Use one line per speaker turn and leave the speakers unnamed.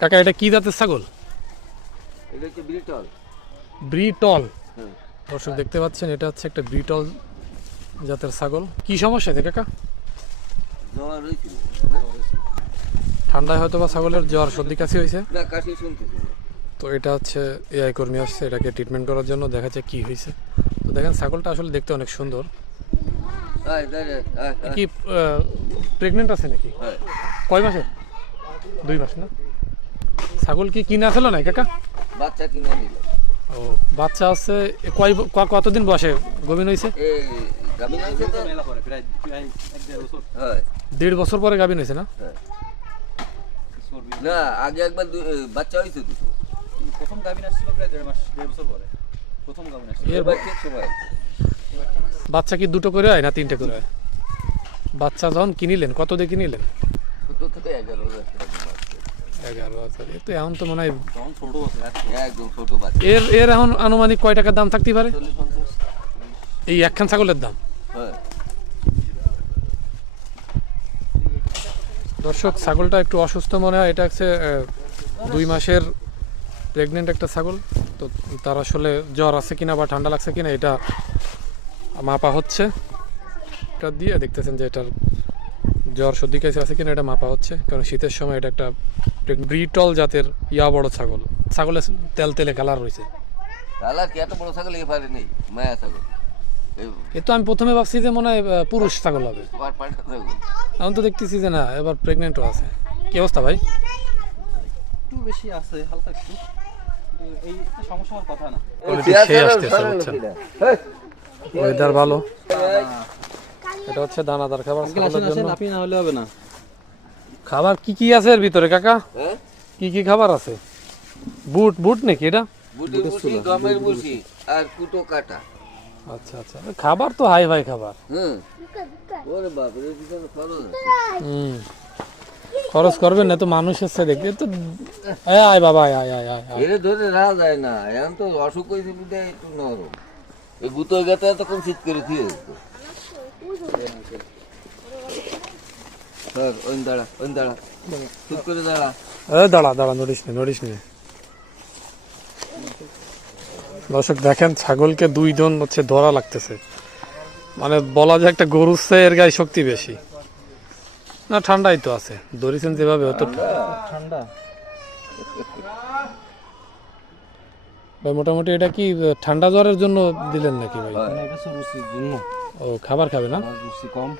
কাকা এটা কি জাতের ছাগল?
এটা হচ্ছে ব্রিটল।
ব্রিটল।
হ্যাঁ।
দর্শক দেখতে পাচ্ছেন এটা হচ্ছে একটা ব্রিটল জাতের ছাগল। কি সমস্যা আছে কাকা? ঠান্ডায় হয়তো বা ছাগলের জ্বর সর্দি কাশি হয়েছে। তো এটা হচ্ছে এআই কর্মী আসছে এটাকে ট্রিটমেন্ট করার জন্য দেখা যাচ্ছে কি হয়েছে। তো দেখেন ছাগলটা আসলে দেখতে অনেক সুন্দর।
আয় আয়
কি প্রেগনেন্ট আছে নাকি? কয় মাসের? দুই মাস না? ছাগল কি কিনে আসলো না কাকা?
বাচ্চা কিনে নিল।
ও বাচ্চা আছে কয় কতদিন বসে গভীর হয়েছে
দেড় বছর
পরে গাভিন হয়েছে না।
না আগে একবার বাচ্চা হয়েছে দুটো।
প্রথম গাভিন আসছিল প্রায় দেড় মাস দেড় বছর পরে। প্রথম গাভিন আসছিল।
এর
সময়।
বাচ্চা কি দুটো করে হয় না তিনটে করে হয়? বাচ্চা যখন কিনিলেন কত দিয়ে কিনিলেন?
ছোট তো এগারো।
এগারো হাজার। তো এখন তো মনে হয়
বাচ্চা।
এর এর এখন আনুমানিক কয় টাকার দাম থাকতে পারে? এই একখান ছাগলের দাম?
হ্যাঁ।
দর্শক ছাগলটা একটু অসুস্থ মনে হয়। এটা হচ্ছে দুই মাসের প্রেগনেন্ট একটা ছাগল। তো তার আসলে জ্বর আছে কিনা বা ঠান্ডা লাগছে কিনা এটা মাপা হচ্ছে। এটা দিয়ে দেখতেছেন যে এটার জ্বর সর্দি কাশি আছে কিনা এটা মাপা হচ্ছে কারণ শীতের সময় এটা একটা ব্রিটল জাতের ইয়া বড় ছাগল। ছাগলের তেল তেলে কালার রয়েছে।
তাহলে কি? এত বড় ছাগল এ নেই মায়া ছাগল।
এ তো আমি প্রথমে ভাবছি যে মনে হয় পুরুষ ছাগল হবে। এখন তো দেখতেছি যে না এবার প্রেগনেন্টও আছে। কি অবস্থা ভাই?
একটু বেশি আছে হালকা একটু। এই সমস্যা হওয়ার কথা না?
ওয়েদার ভালো। এটা হচ্ছে দানাদার খাবার ছাগলের জন্য।
আপনি না হলে হবে না।
খাবার কি কি আছে এর ভিতরে কাকা?
হ্যাঁ?
কি কি খাবার আছে? বুট বুট নাকি এটা?
বুটি বুটি গমের বুসি আর কুটো কাটা।
আচ্ছা আচ্ছা। খাবার তো হাই ফাই খাবার।
হুম। ওরে বাপ রে পিছনে খরচ।
হুম। খরচ করবেন না তো মানুষ এসছে দেখবে তো আয় আয় বাবা আয় আয় আয় আয়।
এরে ধরে রাখা যায় না। এখন তো অসুখ হয়েছে বুঝে একটু নরম। এই গুতো গেতে তখন শীত করে ওই
দর্শক, দেখেন ছাগলকে দুইজন হচ্ছে ধরা লাগতেছে। মানে বলা যায় একটা গরুর চেয়ে এর গায়ে শক্তি বেশি। না, ঠান্ডাই তো আছে। ধরেছেন যেভাবে অত
ঠান্ডা।
ভাই মোটামুটি এটা কি ঠান্ডা জ্বরের জন্য দিলেন নাকি ভাই?
জন্য।
ও খাবার খাবে না?
কম।